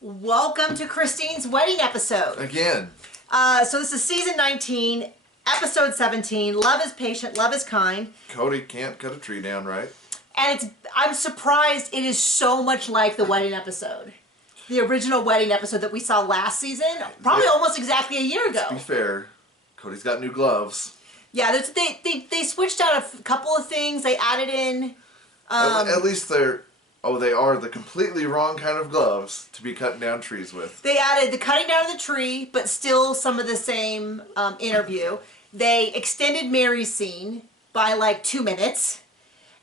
Welcome to Christine's wedding episode. Again. So this is season 19, episode 17. Love is patient, love is kind. Cody can't cut a tree down, right? And I'm surprised it is so much like the wedding episode. The original wedding episode that we saw last season. Probably almost exactly a year ago. To be fair, Cody's got new gloves. Yeah, they switched out a couple of things. They added in... At least they are the completely wrong kind of gloves to be cutting down trees with. They added the cutting down of the tree, but still some of the same interview. They extended Meri's scene by like 2 minutes.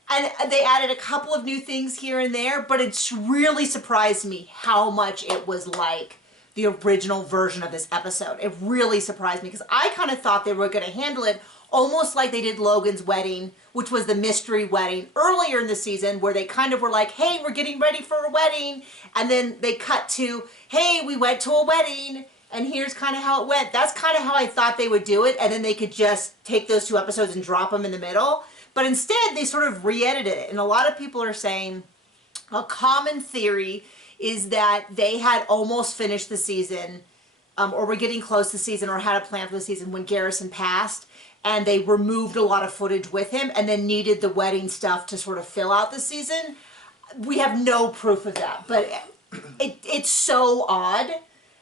And they added a couple of new things here and there, but it's really surprised me how much it was like the original version of this episode. It really surprised me because I kind of thought they were going to handle it almost like they did Logan's wedding, which was the mystery wedding earlier in the season, where they kind of were like, hey, we're getting ready for a wedding. And then they cut to, hey, we went to a wedding and here's kind of how it went. That's kind of how I thought they would do it. And then they could just take those 2 episodes and drop them in the middle. But instead, they sort of re-edited it. And a lot of people are saying a common theory is that they had almost finished the season, or were getting close to the season, or had a plan for the season when Garrison passed. And they removed a lot of footage with him and then needed the wedding stuff to sort of fill out the season. We have no proof of that. But it's so odd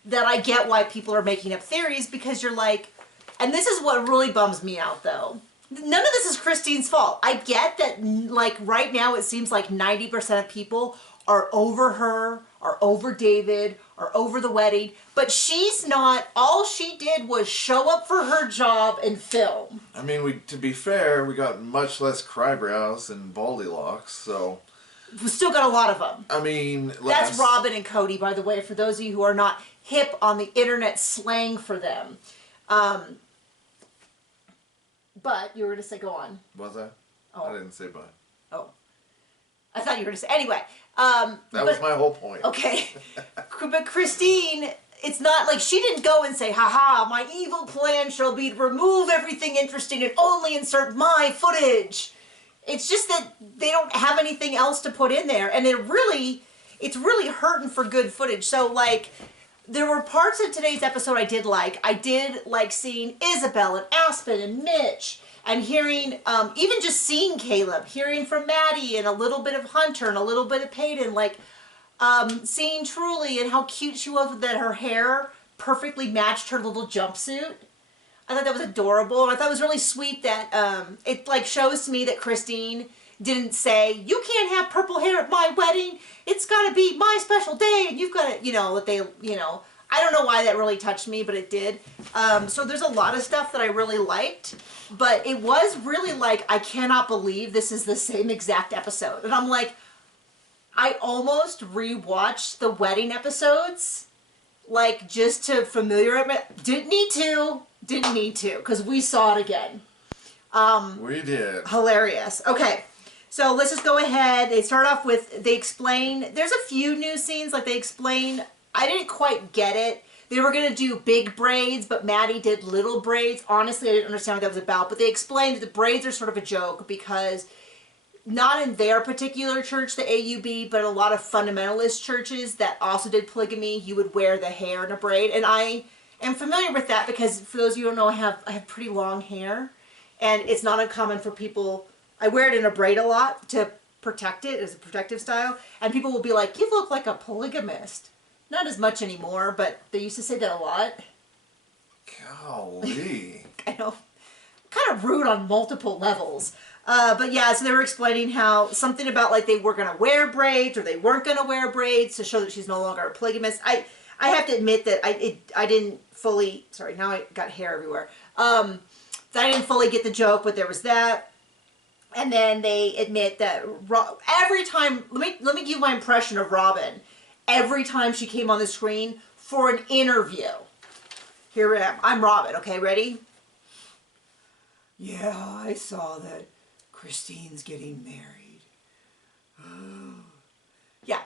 that I get why people are making up theories, because you're like... And this is what really bums me out, though. None of this is Christine's fault. I get that, like, right now it seems like 90% of people are over her, are over David, are over the wedding, but she's not. All she did was show up for her job and film. I mean, to be fair, we got much less crybrows and baldy locks, so... We still got a lot of them. I mean... That's Robin and Cody, by the way, for those of you who are not hip on the internet slang for them. But you were going to say, go on. Was I? Oh. I didn't say but. Oh. I thought you were going to say, anyway. That was my whole point. Okay. But Christine, it's not like she didn't go and say, haha, my evil plan shall be to remove everything interesting and only insert my footage. It's just that they don't have anything else to put in there. And it's really hurting for good footage. So, like... There were parts of today's episode I did like. I did like seeing Isabel and Aspen and Mitch, and hearing, even just seeing Caleb, hearing from Maddie and a little bit of Hunter and a little bit of Peyton, like seeing Truly and how cute she was, that her hair perfectly matched her little jumpsuit. I thought that was adorable, and I thought it was really sweet that it like shows to me that Christine didn't say, you can't have purple hair at my wedding, it's got to be my special day, and you've got to, that they, I don't know why that really touched me, but it did. So there's a lot of stuff that I really liked, but it was really like, I cannot believe this is the same exact episode. And I'm like, I almost rewatched the wedding episodes, like, just to familiarize me. Didn't need to, because we saw it again. We did. Hilarious. Okay. So let's just go ahead. They start off with, they explain, there's a few new scenes, like they explain, I didn't quite get it. They were going to do big braids, but Maddie did little braids. Honestly, I didn't understand what that was about, but they explained that the braids are sort of a joke because not in their particular church, the AUB, but a lot of fundamentalist churches that also did polygamy, you would wear the hair in a braid. And I am familiar with that because, for those of you who don't know, I have pretty long hair, and it's not uncommon for people... I wear it in a braid a lot to protect it as a protective style. And people will be like, you look like a polygamist. Not as much anymore, but they used to say that a lot. Golly. I know. Kind of rude on multiple levels. But yeah, so they were explaining how something about like they were going to wear braids or they weren't going to wear braids to show that she's no longer a polygamist. I have to admit that I didn't fully... Sorry, now I got hair everywhere. I didn't fully get the joke, but there was that. And then they admit that every time, let me give you my impression of Robin. Every time she came on the screen for an interview. Here I am. I'm Robin, okay, ready? Yeah, I saw that Christine's getting married. Yeah.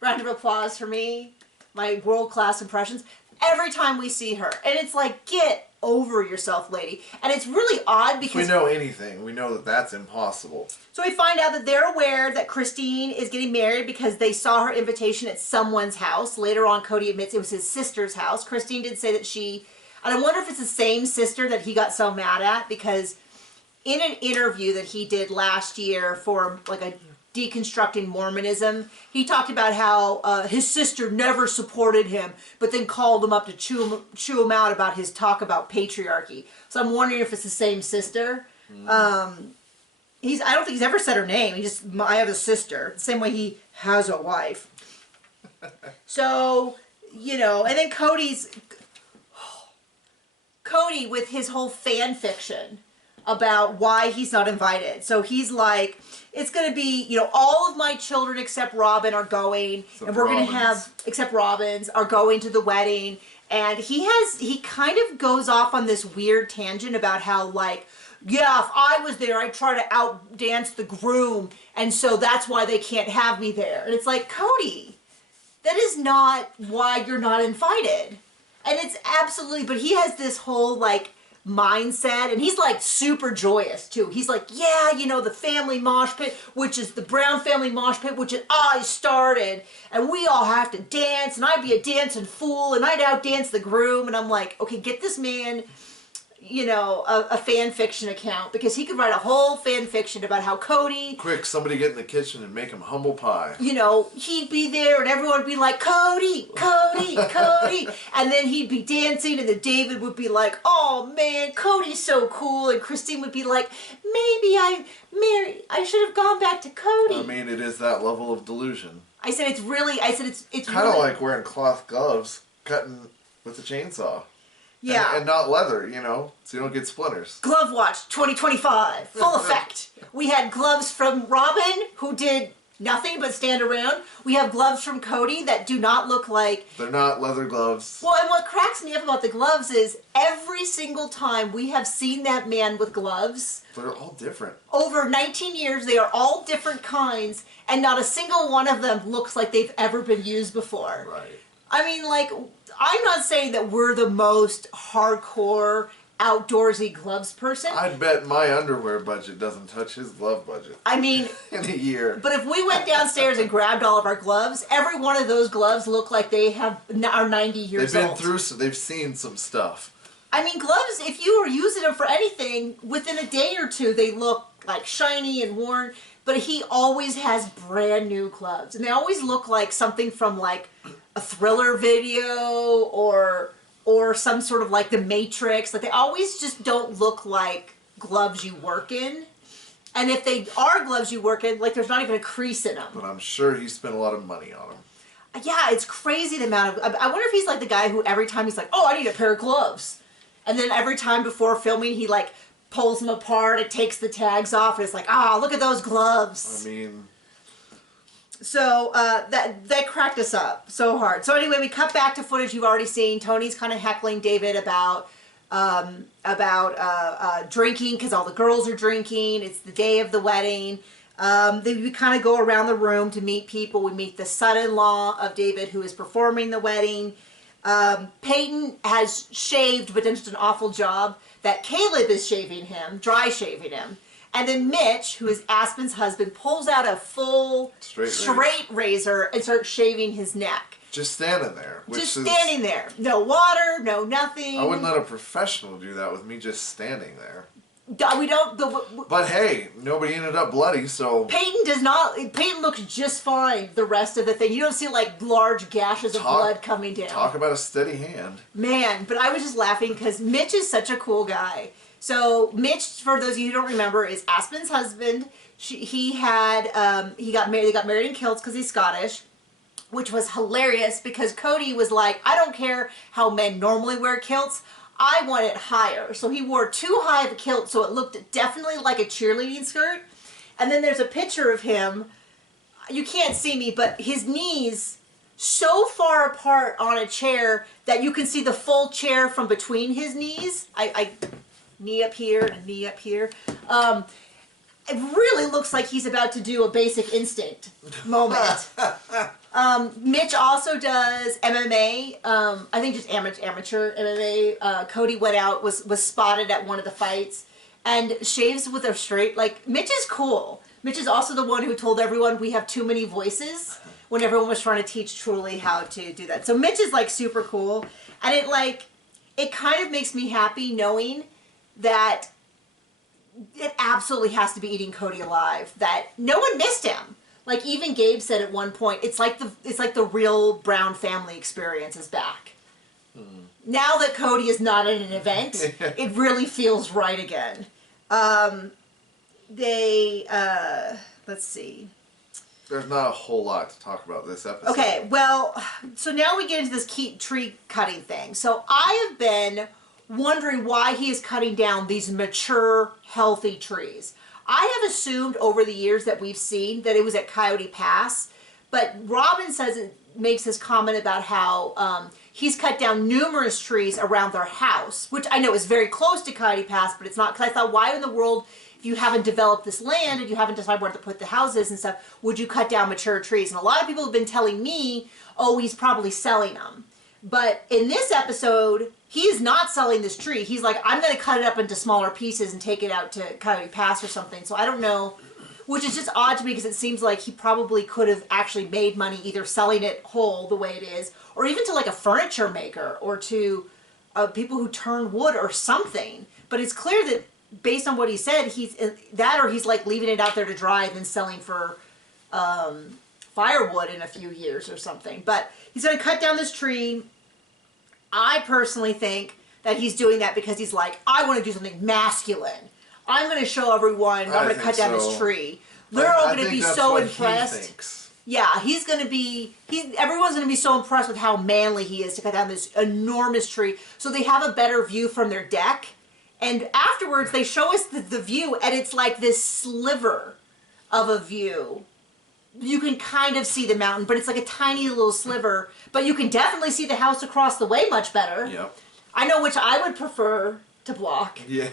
Round of applause for me. My world-class impressions. Every time we see her. And it's like, get over yourself, lady. And it's really odd because... If we know anything, we know that that's impossible. So we find out that they're aware that Christine is getting married because they saw her invitation at someone's house. Later on, Cody admits it was his sister's house. Christine did say that she... And I wonder if it's the same sister that he got so mad at, because in an interview that he did last year for like a deconstructing Mormonism, he talked about how his sister never supported him, but then called him up to chew him out about his talk about patriarchy. So I'm wondering if it's the same sister. I don't think he's ever said her name. He just, I have a sister. The same way he has a wife. So, you know, and then Cody with his whole fan fiction about why he's not invited. So he's like, it's going to be, you know, all of my children except Robin are going, and we're going to have, except Robin's, are going to the wedding. And he kind of goes off on this weird tangent about how, like, yeah, if I was there, I'd try to outdance the groom, and so that's why they can't have me there. And it's like, Cody, that is not why you're not invited. And it's absolutely, but he has this whole, like, mindset, and he's like super joyous too. He's like, yeah, you know, the family mosh pit, which is the Brown family mosh pit, which is I started, and we all have to dance, and I'd be a dancing fool, and I'd outdance the groom. And I'm like, okay, get this man, you know, a fan fiction account, because he could write a whole fan fiction about how Cody... Quick, somebody get in the kitchen and make him humble pie. You know, he'd be there and everyone would be like, Cody, Cody, Cody. And then he'd be dancing, and then David would be like, oh man, Cody's so cool. And Christine would be like, Meri, I should have gone back to Cody. I mean, it is that level of delusion. I said it's kind of like wearing cloth gloves, cutting with a chainsaw. Yeah. And not leather, you know, so you don't get splinters. Glove Watch 2025, full effect. We had gloves from Robin, who did nothing but stand around. We have gloves from Cody that do not look like... They're not leather gloves. Well, and what cracks me up about the gloves is every single time we have seen that man with gloves... They're all different. Over 19 years, they are all different kinds, and not a single one of them looks like they've ever been used before. Right. I mean, like, I'm not saying that we're the most hardcore, outdoorsy gloves person. I'd bet my underwear budget doesn't touch his glove budget. I mean... in a year. But if we went downstairs and grabbed all of our gloves, every one of those gloves look like they are 90 years old. They've been through, so they've seen some stuff. I mean, gloves, if you were using them for anything, within a day or two, they look, like, shiny and worn. But he always has brand new gloves. And they always look like something from, like... a thriller video or some sort of like The Matrix. Like, they always just don't look like gloves you work in. And if they are gloves you work in, like, there's not even a crease in them. But I'm sure he spent a lot of money on them. Yeah, it's crazy the amount of... I wonder if he's like the guy who every time he's like, oh, I need a pair of gloves. And then every time before filming, he like pulls them apart and takes the tags off, and it's like, ah, look at those gloves. I mean... So that cracked us up so hard. So anyway, we cut back to footage you've already seen. Tony's kind of heckling David about drinking, because all the girls are drinking. It's the day of the wedding. We kind of go around the room to meet people. We meet the son-in-law of David, who is performing the wedding. Peyton has shaved, but done just an awful job. That Caleb is shaving him, dry shaving him. And then Mitch, who is Aspen's husband, pulls out a full straight razor and starts shaving his neck. Just standing there. Just standing there. No water, no nothing. I wouldn't let a professional do that with me just standing there. We don't... But hey, nobody ended up bloody, so... Peyton looks just fine the rest of the thing. You don't see, like, large gashes of blood coming down. Talk about a steady hand. Man, but I was just laughing because Mitch is such a cool guy. So Mitch, for those of you who don't remember, is Aspen's husband. They got married in kilts because he's Scottish, which was hilarious because Cody was like, I don't care how men normally wear kilts, I want it higher. So he wore too high of a kilt, so it looked definitely like a cheerleading skirt. And then there's a picture of him, you can't see me, but his knees so far apart on a chair that you can see the full chair from between his knees. Knee up here and knee up here. it really looks like he's about to do a Basic Instinct moment. Mitch also does MMA. I think just amateur MMA. Cody went out, was spotted at one of the fights, and shaves with a straight. Like, Mitch is cool. Mitch is also the one who told everyone we have too many voices when everyone was trying to teach Truly how to do that. So Mitch is like super cool, and it kind of makes me happy knowing that it absolutely has to be eating Cody alive. That no one missed him. Like, even Gabe said at one point, it's like the real Brown family experience is back. Now that Cody is not at an event, it really feels right again. Let's see. There's not a whole lot to talk about this episode. Okay, well, so now we get into this tree cutting thing. So I have been wondering why he is cutting down these mature, healthy trees. I have assumed over the years that we've seen that it was at Coyote Pass, but Robin makes this comment about how he's cut down numerous trees around their house, which I know is very close to Coyote Pass, but it's not, because I thought, why in the world, if you haven't developed this land and you haven't decided where to put the houses and stuff, would you cut down mature trees? And a lot of people have been telling me, oh, he's probably selling them. But in this episode, he is not selling this tree. He's like, I'm going to cut it up into smaller pieces and take it out to Coyote Pass or something. So I don't know, which is just odd to me because it seems like he probably could have actually made money either selling it whole the way it is, or even to like a furniture maker or to people who turn wood or something. But it's clear that based on what he said, he's like leaving it out there to dry and then selling for firewood in a few years or something. But he's going to cut down this tree. I personally think that he's doing that because he's like, I want to do something masculine. I'm going to show everyone I'm going to cut down this tree. They're all going to be so impressed. Yeah, everyone's going to be so impressed with how manly he is to cut down this enormous tree. So they have a better view from their deck. And afterwards, they show us the view, and it's like this sliver of a view. You can kind of see the mountain, but it's like a tiny little sliver. But you can definitely see the house across the way much better. Yep. I know which I would prefer to block. Yeah.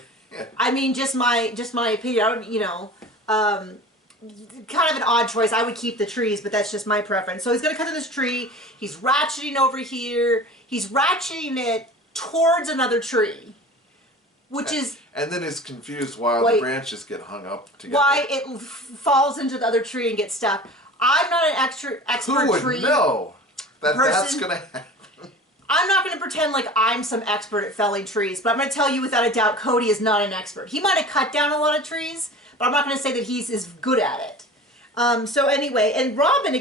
I mean, just my opinion. I would, kind of an odd choice. I would keep the trees, but that's just my preference. So he's going to cut down this tree. He's ratcheting over here. He's ratcheting it towards another tree. Which is... And then is confused why the branches get hung up together. Why it falls into the other tree and gets stuck. I'm not an expert Who would tree know that person. That's going to happen? I'm not going to pretend like I'm some expert at felling trees, but I'm going to tell you without a doubt, Cody is not an expert. He might have cut down a lot of trees, but I'm not going to say that he's as good at it. So anyway, and Robin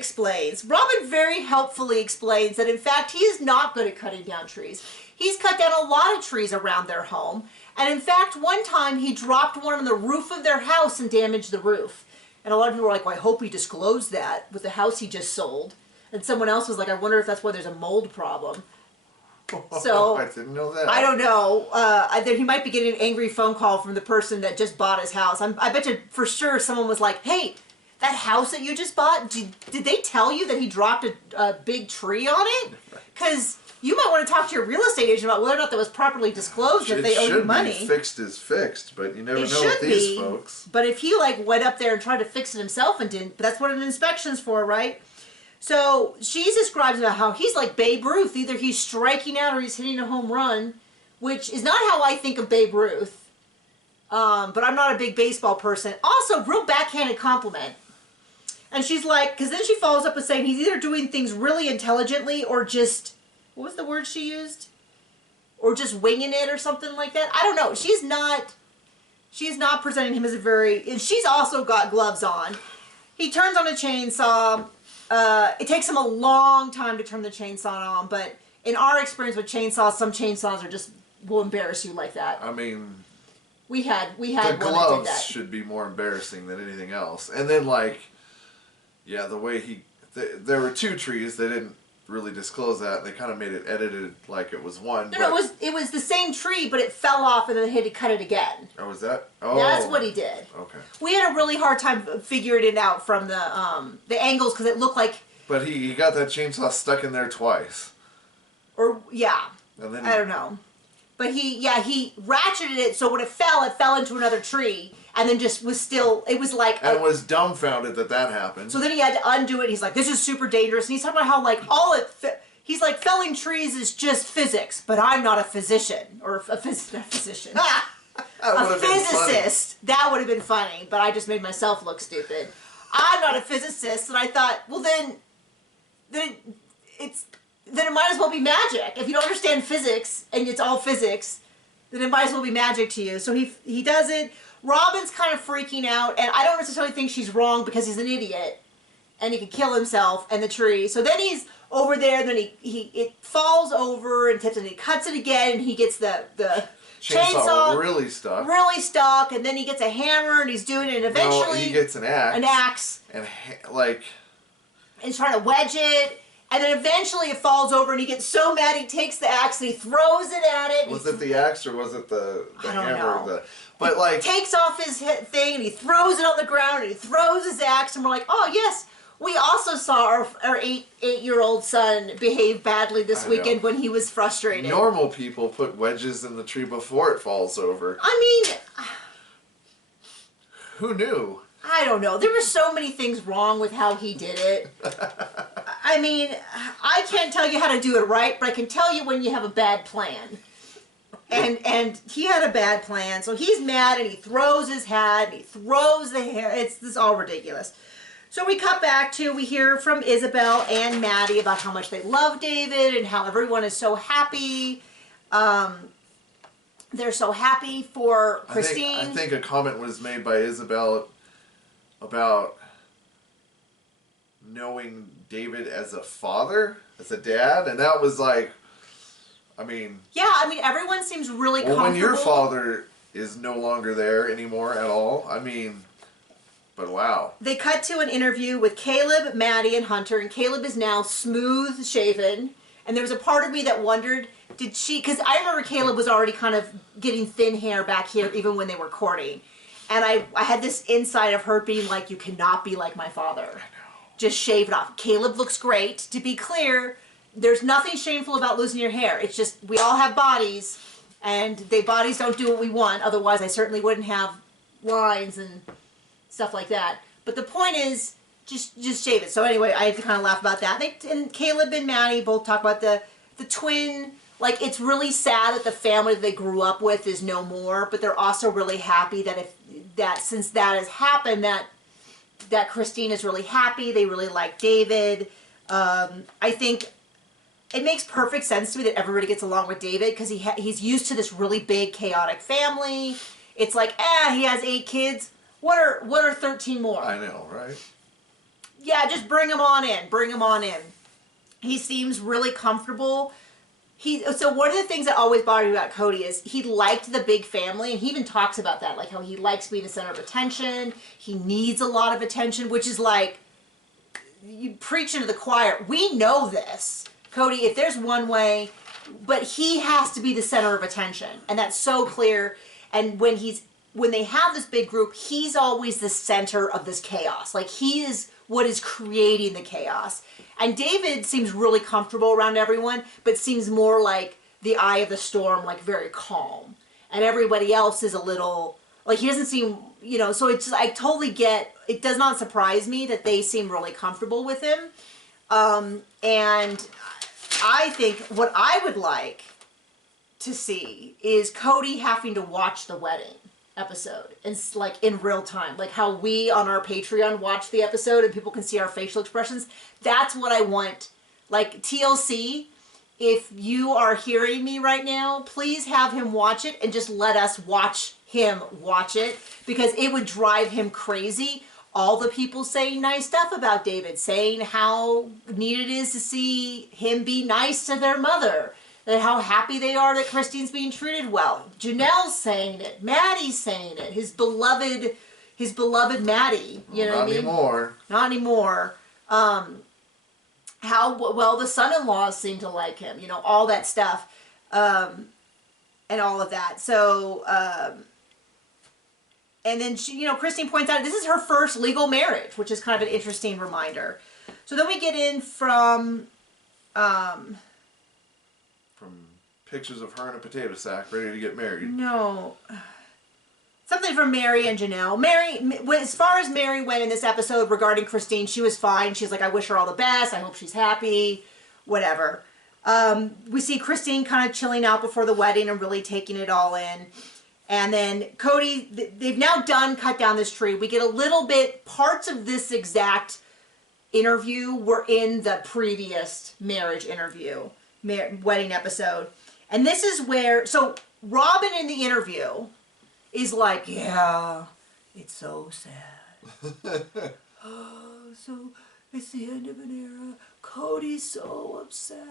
very helpfully explains that in fact he is not good at cutting down trees. He's cut down a lot of trees around their home. And in fact, one time he dropped one on the roof of their house and damaged the roof. And a lot of people were like, well, I hope he disclosed that with the house he just sold. And someone else was like, I wonder if that's why there's a mold problem. So I didn't know that. I don't know. He might be getting an angry phone call from the person that just bought his house. I bet you for sure someone was like, hey, that house that you just bought, did they tell you that he dropped a big tree on it? Because... You might want to talk to your real estate agent about whether or not that was properly disclosed if they owe you money. Fixed is fixed, but you never know with these folks. But if he went up there and tried to fix it himself and didn't, but that's what an inspection's for, right? So she describes about how he's like Babe Ruth. Either he's striking out or he's hitting a home run, which is not how I think of Babe Ruth. But I'm not a big baseball person. Also, real backhanded compliment. And she's like, because then she follows up with saying he's either doing things really intelligently or just... What was the word she used? Or just winging it or something like that? I don't know. She is not presenting him as a very... And she's also got gloves on. He turns on a chainsaw. It takes him a long time to turn the chainsaw on, but in our experience with chainsaws, some chainsaws will embarrass you like that. I mean... We had the one that did that. gloves should be more embarrassing than anything else. And then, the way there were two trees. They didn't really disclose that. They kind of made it edited like it was one. No, it was the same tree, but it fell off, and then they had to cut it again. Oh, was that? Oh, that's what he did. Okay. We had a really hard time figuring it out from the angles because it looked like. But he got that chainsaw stuck in there twice. Or yeah, and then I don't know. But he ratcheted it so when it fell into another tree, and then just was still, it was like... And was dumbfounded that happened. So then he had to undo it. He's like, this is super dangerous. And he's talking about how, like, he's like, felling trees is just physics, but I'm not a physician. Or not a physician. A physicist. That would have been funny, but I just made myself look stupid. I'm not a physicist, and I thought, well, then it might as well be magic. If you don't understand physics and it's all physics, then it might as well be magic to you. So he does it. Robin's kind of freaking out, and I don't necessarily think she's wrong because he's an idiot and he could kill himself and the tree. So then he's over there, and then it falls over and tips, and he cuts it again, and he gets the chainsaw really stuck, and then he gets a hammer and he's doing it, and eventually he gets an axe, and he's trying to wedge it. And then eventually it falls over, and he gets so mad he takes the axe and he throws it at it. Was it the axe or was it the hammer? Know. But like, takes off his thing and he throws it on the ground and he throws his axe, and we're like, oh yes, we also saw our 8-year-old son behave badly this weekend when he was frustrated. Normal people put wedges in the tree before it falls over. I mean, who knew? I don't know. There were so many things wrong with how he did it. I mean, I can't tell you how to do it right, but I can tell you when you have a bad plan. And he had a bad plan, so he's mad, and he throws his hat, and he throws the hair. This is all ridiculous. So we cut back to, we hear from Isabel and Maddie about how much they love David and how everyone is so happy. They're so happy for Christine. I think a comment was made by Isabel about knowing David as a father, as a dad, and that was like, I mean... Yeah, I mean, everyone seems really comfortable. When your father is no longer there anymore at all, I mean... But wow. They cut to an interview with Caleb, Maddie, and Hunter, and Caleb is now smooth shaven, and there was a part of me that wondered, did she... Because I remember Caleb was already kind of getting thin hair back here, even when they were courting. And I had this inside of her being like, you cannot be like my father. I know. Just shave it off. Caleb looks great. To be clear, there's nothing shameful about losing your hair. It's just, we all have bodies, and bodies don't do what we want. Otherwise, I certainly wouldn't have lines and stuff like that. But the point is, just shave it. So anyway, I had to kind of laugh about that. And Caleb and Maddie both talk about the twin. Like, it's really sad that the family that they grew up with is no more, but they're also really happy that since that has happened, that Christine is really happy. They really like David. I think it makes perfect sense to me that everybody gets along with David because he's used to this really big, chaotic family. It's like, he has 8 kids. What are 13 more? I know, right? Yeah, just bring him on in. Bring him on in. He seems really comfortable. So one of the things that always bothered me about Cody is he liked the big family, and he even talks about that, like how he likes being the center of attention. He needs a lot of attention, which is like, you preach into the choir. We know this, Cody, if there's one way, but he has to be the center of attention, and that's so clear. And when they have this big group, he's always the center of this chaos. Like, he is what is creating the chaos. And David seems really comfortable around everyone, but seems more like the eye of the storm, like very calm. And everybody else is a little, like, he doesn't seem, so it's just, I totally get, it does not surprise me that they seem really comfortable with him. And I think what I would like to see is Cody having to watch the wedding episode. It's like in real time, like how we on our Patreon watch the episode and people can see our facial expressions. That's what I want. Like, TLC, if you are hearing me right now, please have him watch it and just let us watch him watch it, because it would drive him crazy. All the people saying nice stuff about David, saying how neat it is to see him be nice to their mother, and how happy they are that Christine's being treated well. Janelle's saying it. Maddie's saying it. His beloved Maddie. You know what I mean? Not anymore. How well the son-in-laws seem to like him. All that stuff. And all of that. So, and then she, Christine points out this is her first legal marriage, which is kind of an interesting reminder. So then we get in from pictures of her in a potato sack ready to get married. No. Something from Meri and Janelle. Meri, as far as Meri went in this episode regarding Christine, she was fine. She's like, I wish her all the best. I hope she's happy. Whatever. We see Christine kind of chilling out before the wedding and really taking it all in. And then Cody, they've now cut down this tree. We get a little bit, parts of this exact interview were in the previous marriage interview, wedding episode. And this is where, so Robin in the interview is like, yeah, it's so sad. Oh, so it's the end of an era. Cody's so upset.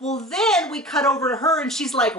Well, then we cut over to her and she's like,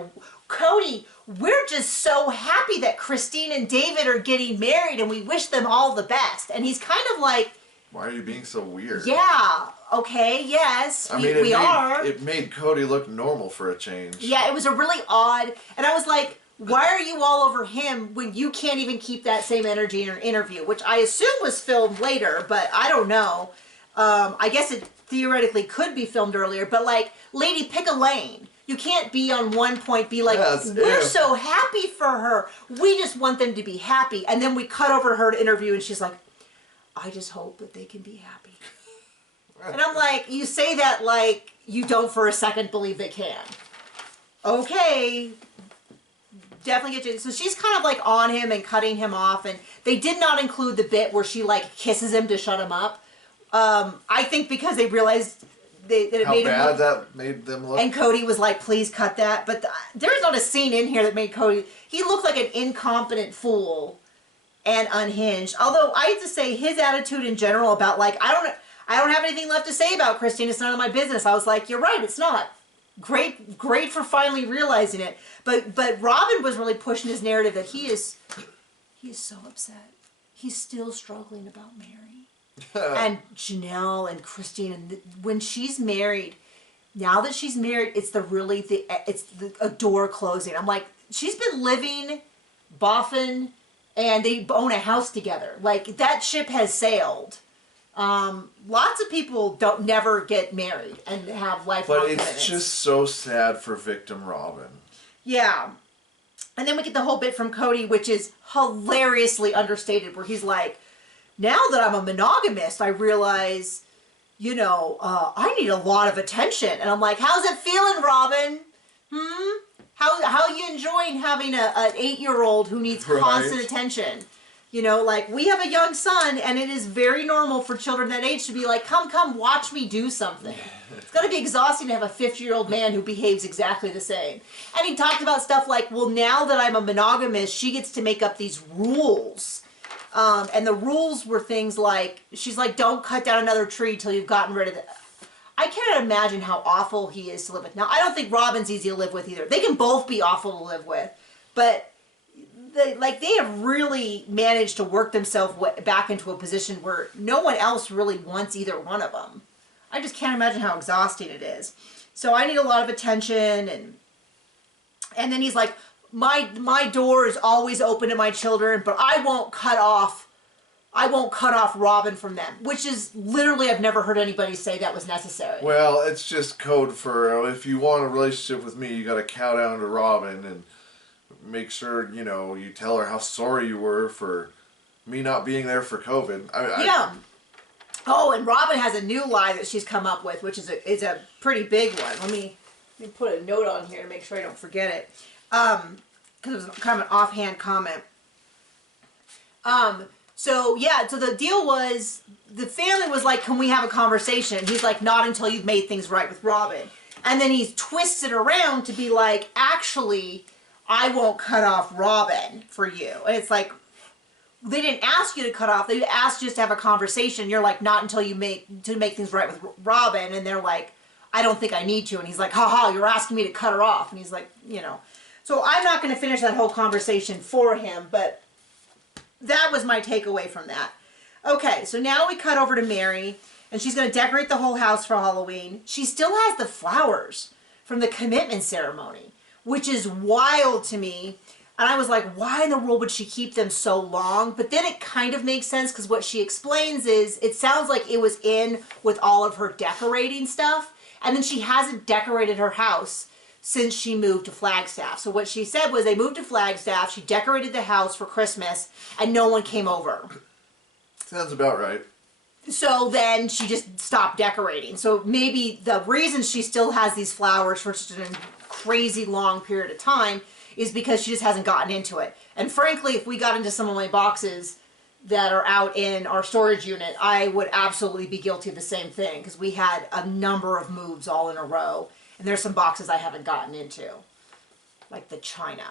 Cody, we're just so happy that Christine and David are getting married and we wish them all the best. And he's kind of like, why are you being so weird? Yeah, okay, yes, we are. It made Cody look normal for a change. Yeah, it was a really odd, and I was like, why are you all over him when you can't even keep that same energy in your interview? Which I assume was filmed later, but I don't know. I guess it theoretically could be filmed earlier, but like, lady, pick a lane. You can't be on one point, be like, we're so happy for her. We just want them to be happy. And then we cut over to her to interview, and she's like, I just hope that they can be happy. And I'm like, you say that like you don't for a second believe they can. Okay. Definitely get you. So she's kind of like on him and cutting him off, and they did not include the bit where she like kisses him to shut him up. I think because they realized that it how made bad him that made them look. And Cody was like, please cut that. But there's not a scene in here that made Cody, he looked like an incompetent fool and unhinged. Although I have to say his attitude in general about like, I don't have anything left to say about Christine. It's none of my business. I was like, you're right. It's not. Great for finally realizing it. But Robin was really pushing his narrative that he is so upset. He's still struggling about Meri and Janelle and Christine. And when she's married, now that she's married, it's a door closing. I'm like, she's been living, boffing, and they own a house together. Like, that ship has sailed. Lots of people never get married and have lifelong commitments. But it's just so sad for victim Robin. Yeah. And then we get the whole bit from Cody, which is hilariously understated, where he's like, now that I'm a monogamist, I realize, I need a lot of attention. And I'm like, how's it feeling, Robin? How are you enjoying having an 8-year-old who needs constant attention? Like, we have a young son, and it is very normal for children that age to be like, come, watch me do something. It's got to be exhausting to have a 50-year-old man who behaves exactly the same. And he talked about stuff like, well, now that I'm a monogamist, she gets to make up these rules. And the rules were things like, she's like, don't cut down another tree till you've gotten rid of it. I cannot imagine how awful he is to live with. Now, I don't think Robin's easy to live with either. They can both be awful to live with. But they have really managed to work themselves back into a position where no one else really wants either one of them. I just can't imagine how exhausting it is. So I need a lot of attention, and then he's like, my door is always open to my children, but I won't cut off Robin from them, which is literally, I've never heard anybody say that was necessary. Well, it's just code for, if you want a relationship with me, you got to cow down to Robin and make sure, you tell her how sorry you were for me not being there for COVID. Oh, and Robin has a new lie that she's come up with, which is a pretty big one. Let me put a note on here to make sure I don't forget it. Because it was kind of an offhand comment. So the deal was, the family was like, can we have a conversation? He's like, not until you've made things right with Robin. And then he twists it around to be like, actually, I won't cut off Robin for you. And it's like, they didn't ask you to cut off. They asked just to have a conversation. You're like, not until you make things right with Robin. And they're like, I don't think I need to. And he's like, you're asking me to cut her off. And he's like, So I'm not going to finish that whole conversation for him, but that was my takeaway from that. Okay, so now we cut over to Meri, and she's going to decorate the whole house for Halloween. She still has the flowers from the commitment ceremony, which is wild to me. And I was like, why in the world would she keep them so long? But then it kind of makes sense, because what she explains is, it sounds like it was in with all of her decorating stuff, and then she hasn't decorated her house since she moved to Flagstaff. So what she said was they moved to Flagstaff, she decorated the house for Christmas, and no one came over. Sounds about right. So then she just stopped decorating. So maybe the reason she still has these flowers for such a crazy long period of time is because she just hasn't gotten into it. And frankly, if we got into some of my boxes that are out in our storage unit, I would absolutely be guilty of the same thing, because we had a number of moves all in a row. And there's some boxes I haven't gotten into, like the china.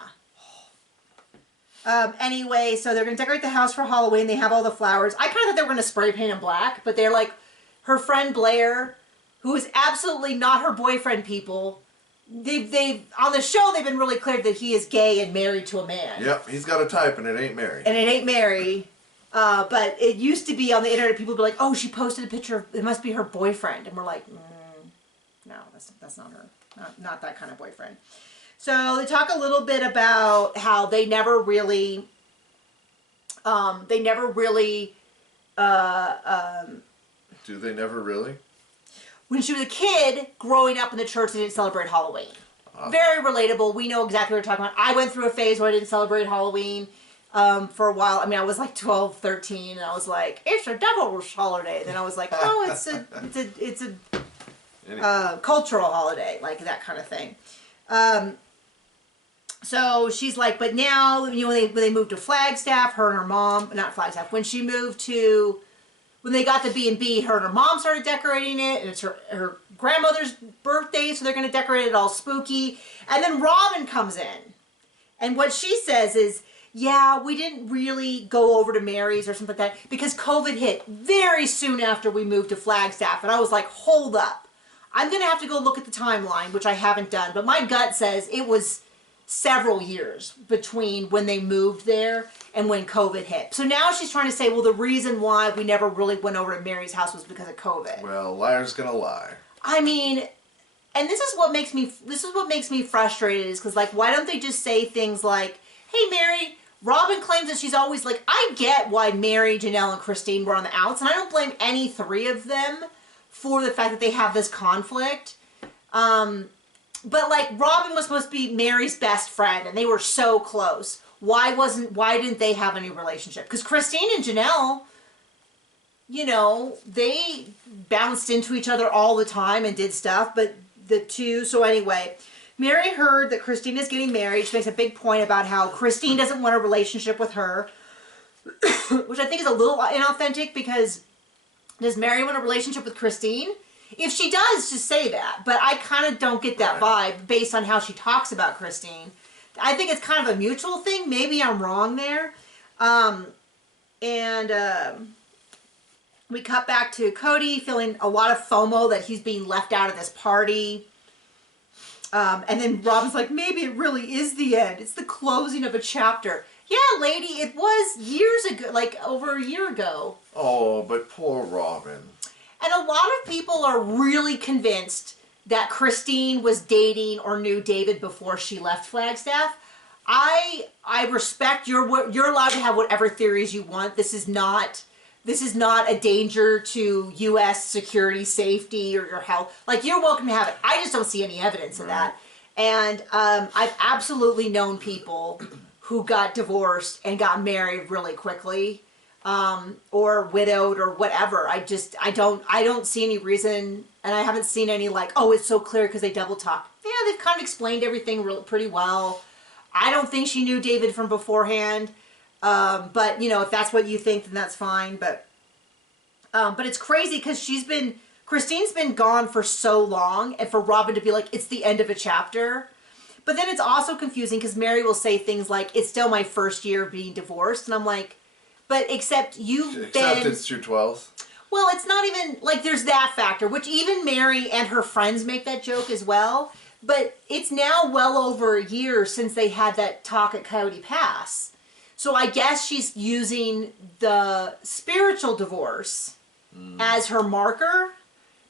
Anyway, so they're going to decorate the house for Halloween. They have all the flowers. I kind of thought they were going to spray paint them black, but they're like, her friend Blair, who is absolutely not her boyfriend, people. They've on the show, they've been really clear that he is gay and married to a man. Yep, he's got a type and it ain't Meri. And it ain't Meri. But it used to be on the internet, people would be like, oh, she posted a picture of, it must be her boyfriend. And we're like, no, that's not her. Not that kind of boyfriend. So they talk a little bit about how they never really, Do they never really? when she was a kid, growing up in the church, they didn't celebrate Halloween. Very relatable. We know exactly what we're talking about. I went through a phase where I didn't celebrate Halloween for a while. I mean, I was like 12, 13, and I was like, it's a devil's holiday. Then I was like, oh, it's a cultural holiday, like that kind of thing. So she's like, but now, you know, when they moved to Flagstaff, her and her mom, not Flagstaff, when they got the B&B, her and her mom started decorating it, and it's her grandmother's birthday, so they're going to decorate it all spooky. And then Robin comes in, and what she says is, yeah, we didn't really go over to Meri's or something like that, because COVID hit very soon after we moved to Flagstaff. And I was like, hold up. I'm going to have to go look at the timeline, which I haven't done, but my gut says it was several years between when they moved there and when COVID hit. So now she's trying to say, well, the reason why we never really went over to Meri's house was because of COVID. Well, liar's gonna lie. I mean, and this is what makes me frustrated, is because, like, why don't they just say things like, hey, Meri, Robin claims that she's always, like, I get why Meri, Janelle, and Christine were on the outs, and I don't blame any three of them for the fact that they have this conflict. But, like, Robin was supposed to be Meri's best friend, and they were so close. Why didn't they have any relationship? Because Christine and Janelle, you know, they bounced into each other all the time and did stuff, but the two, so anyway, Meri heard that Christine is getting married. She makes a big point about how Christine doesn't want a relationship with her, which I think is a little inauthentic, because does Meri want a relationship with Christine? If she does, just say that. But I kind of don't get that vibe based on how she talks about Christine. I think it's kind of a mutual thing. Maybe I'm wrong there. We cut back to Cody feeling a lot of FOMO that he's being left out of this party. And then Robin's like, maybe it really is the end. It's the closing of a chapter. Yeah, lady, it was years ago, like over a year ago. Oh, but poor Robin. And a lot of people are really convinced that Christine was dating or knew David before she left Flagstaff. I respect you're allowed to have whatever theories you want. This is not a danger to U.S. security, safety, or your health. Like, you're welcome to have it. I just don't see any evidence of that. And I've absolutely known people who got divorced and got married really quickly. Or widowed or whatever. I don't see any reason, and I haven't seen any like, oh, it's so clear because they double talk. Yeah, they've kind of explained everything pretty well. I don't think she knew David from beforehand, but you know, if that's what you think, then that's fine. But it's crazy because Christine's been gone for so long, and for Robin to be like, it's the end of a chapter. But then it's also confusing because Meri will say things like, it's still my first year of being divorced, and I'm like, but except it's your 12th. Well, it's not even, like, there's that factor, which even Meri and her friends make that joke as well. But it's now well over a year since they had that talk at Coyote Pass. So I guess she's using the spiritual divorce as her marker.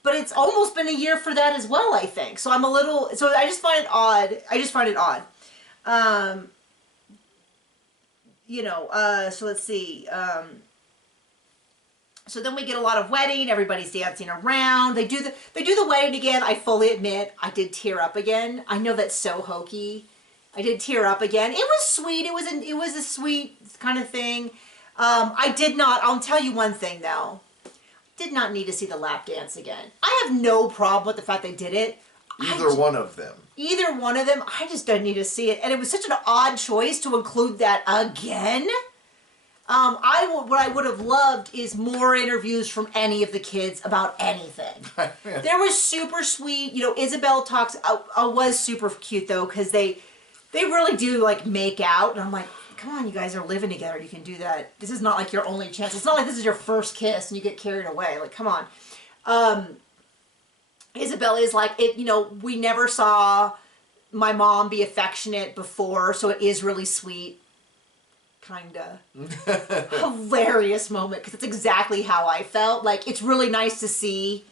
But it's almost been a year for that as well, I think. So I just find it odd. So let's see. So then we get a lot of wedding. Everybody's dancing around. They do the wedding again. I fully admit I did tear up again. I know that's so hokey. I did tear up again. It was sweet. It was a sweet kind of thing. I did not. I'll tell you one thing though. Did not need to see the lap dance again. I have no problem with the fact they did it. Either one of them. Either one of them. I just don't need to see it. And it was such an odd choice to include that again. What I would have loved is more interviews from any of the kids about anything. There was super sweet, you know, Isabel talks, was super cute though, because they really do like make out. And I'm like, come on, you guys are living together. You can do that. This is not like your only chance. It's not like this is your first kiss and you get carried away. Like, come on. Isabel is like, you know, we never saw my mom be affectionate before, so it is really sweet. Kinda. Hilarious moment, because it's exactly how I felt. Like, it's really nice to see,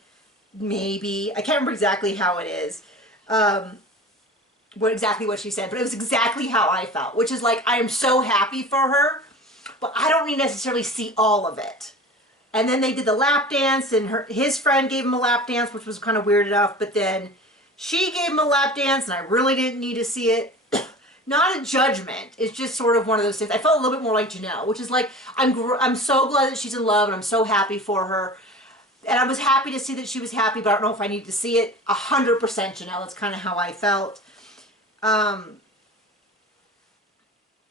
maybe. I can't remember exactly how it is. Exactly what she said, but it was exactly how I felt, which is like, I am so happy for her, but I don't necessarily see all of it. And then they did the lap dance, and his friend gave him a lap dance, which was kind of weird enough, but then she gave him a lap dance, and I really didn't need to see it. Not a judgment. It's just sort of one of those things. I felt a little bit more like Janelle, which is like, I'm so glad that she's in love, and I'm so happy for her. And I was happy to see that she was happy, but I don't know if I need to see it. 100% Janelle. That's kind of how I felt.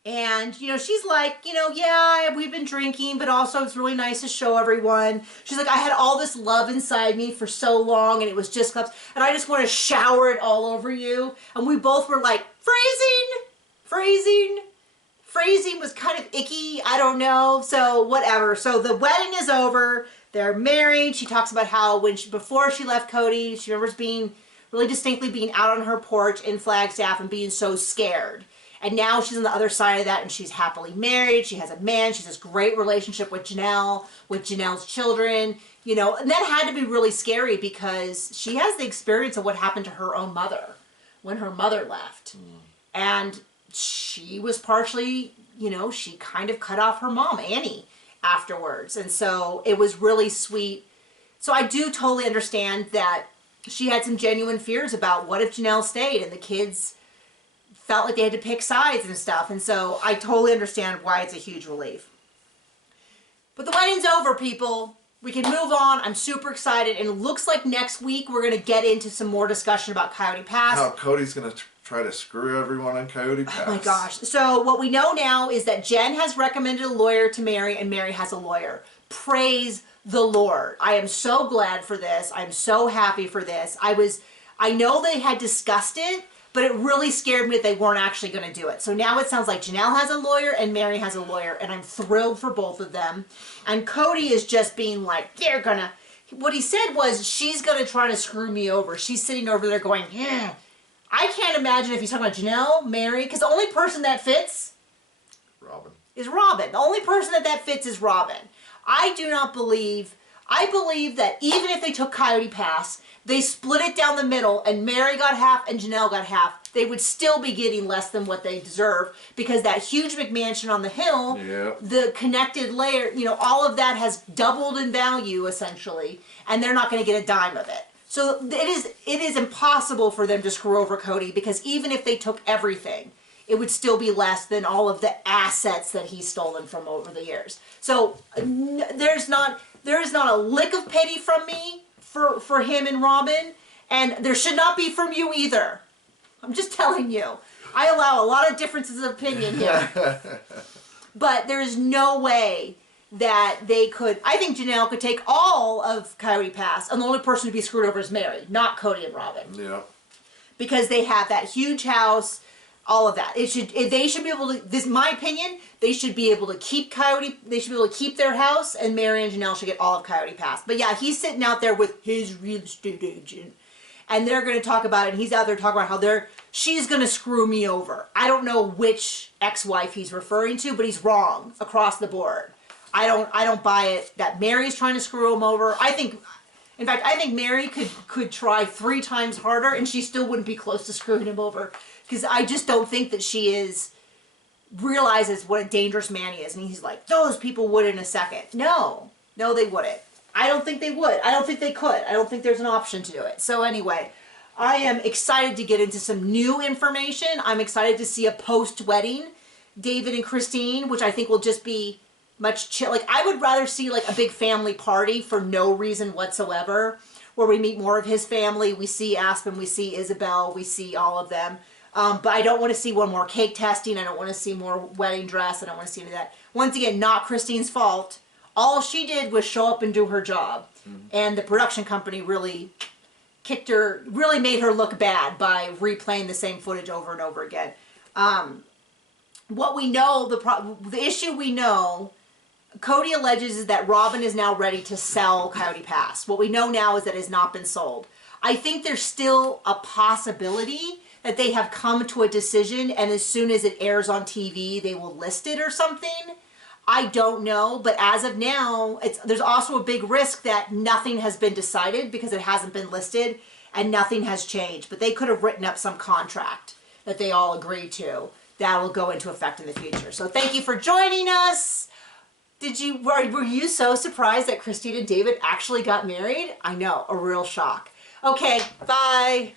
And, you know, she's like, you know, yeah, we've been drinking, but also it's really nice to show everyone. She's like, I had all this love inside me for so long, and it was just cups, and I just want to shower it all over you. And we both were like, phrasing was kind of icky. I don't know. So whatever. So the wedding is over. They're married. She talks about how before she left Cody, she remembers really distinctly being out on her porch in Flagstaff and being so scared. And now she's on the other side of that, and she's happily married. She has a man. She has this great relationship with Janelle, with Janelle's children, you know. And that had to be really scary because she has the experience of what happened to her own mother when her mother left. And she was partially, you know, she kind of cut off her mom, Annie, afterwards. And so it was really sweet. So I do totally understand that she had some genuine fears about what if Janelle stayed and the kids felt like they had to pick sides and stuff. And so I totally understand why it's a huge relief. But the wedding's over, people. We can move on. I'm super excited. And it looks like next week we're going to get into some more discussion about Coyote Pass. How Cody's going to try to screw everyone on Coyote Pass. Oh my gosh. So what we know now is that Jen has recommended a lawyer to Meri, and Meri has a lawyer. Praise the Lord. I am so glad for this. I'm so happy for this. I know they had discussed it, but it really scared me that they weren't actually going to do it. So now it sounds like Janelle has a lawyer and Meri has a lawyer, and I'm thrilled for both of them. And Cody is just being like, they're going to... What he said was, she's going to try to screw me over. She's sitting over there going, yeah. I can't imagine if he's talking about Janelle, Meri, because the only person that fits... is Robin. The only person that fits is Robin. I believe that even if they took Coyote Pass, they split it down the middle and Meri got half and Janelle got half, they would still be getting less than what they deserve, because that huge McMansion on the hill, the connected layer, you know, all of that has doubled in value essentially, and they're not going to get a dime of it. So it is impossible for them to screw over Cody, because even if they took everything, it would still be less than all of the assets that he's stolen from over the years. So there is not a lick of pity from me for him and Robin, and there should not be from you either. I'm just telling you. I allow a lot of differences of opinion here. But there is no way that they could... I think Janelle could take all of Coyote Pass, and the only person to be screwed over is Meri, not Cody and Robin. Yeah. Because they have that huge house, all of that. They should be able to... This is my opinion. They should be able to keep They should be able to keep their house, and Meri and Janelle should get all of Coyote Pass. But yeah, he's sitting out there with his real estate agent, and they're going to talk about it, and he's out there talking about how she's going to screw me over. I don't know which ex-wife he's referring to, but he's wrong across the board. I don't buy it that Meri's trying to screw him over. In fact, I think Meri could try 3 times harder, and she still wouldn't be close to screwing him over. Because I just don't think that she realizes what a dangerous man he is. And he's like, those people would in a second. No. No, they wouldn't. I don't think they would. I don't think they could. I don't think there's an option to do it. So anyway, I am excited to get into some new information. I'm excited to see a post-wedding David and Christine, which I think will just be much chill. Like, I would rather see like a big family party for no reason whatsoever, where we meet more of his family. We see Aspen, we see Isabel, we see all of them. But I don't want to see one more cake testing. I don't want to see more wedding dress. I don't want to see any of that. Once again, not Christine's fault. All she did was show up and do her job. And the production company really really made her look bad by replaying the same footage over and over again. What we know, the issue we know, Cody alleges is that Robin is now ready to sell Coyote Pass. What we know now is that it has not been sold. I think there's still a possibility that they have come to a decision, and as soon as it airs on TV, they will list it or something. I don't know, but as of now, there's also a big risk that nothing has been decided because it hasn't been listed and nothing has changed. But they could have written up some contract that they all agree to that will go into effect in the future. So thank you for joining us. Were you so surprised that Christine and David actually got married? I know, a real shock. Okay, bye.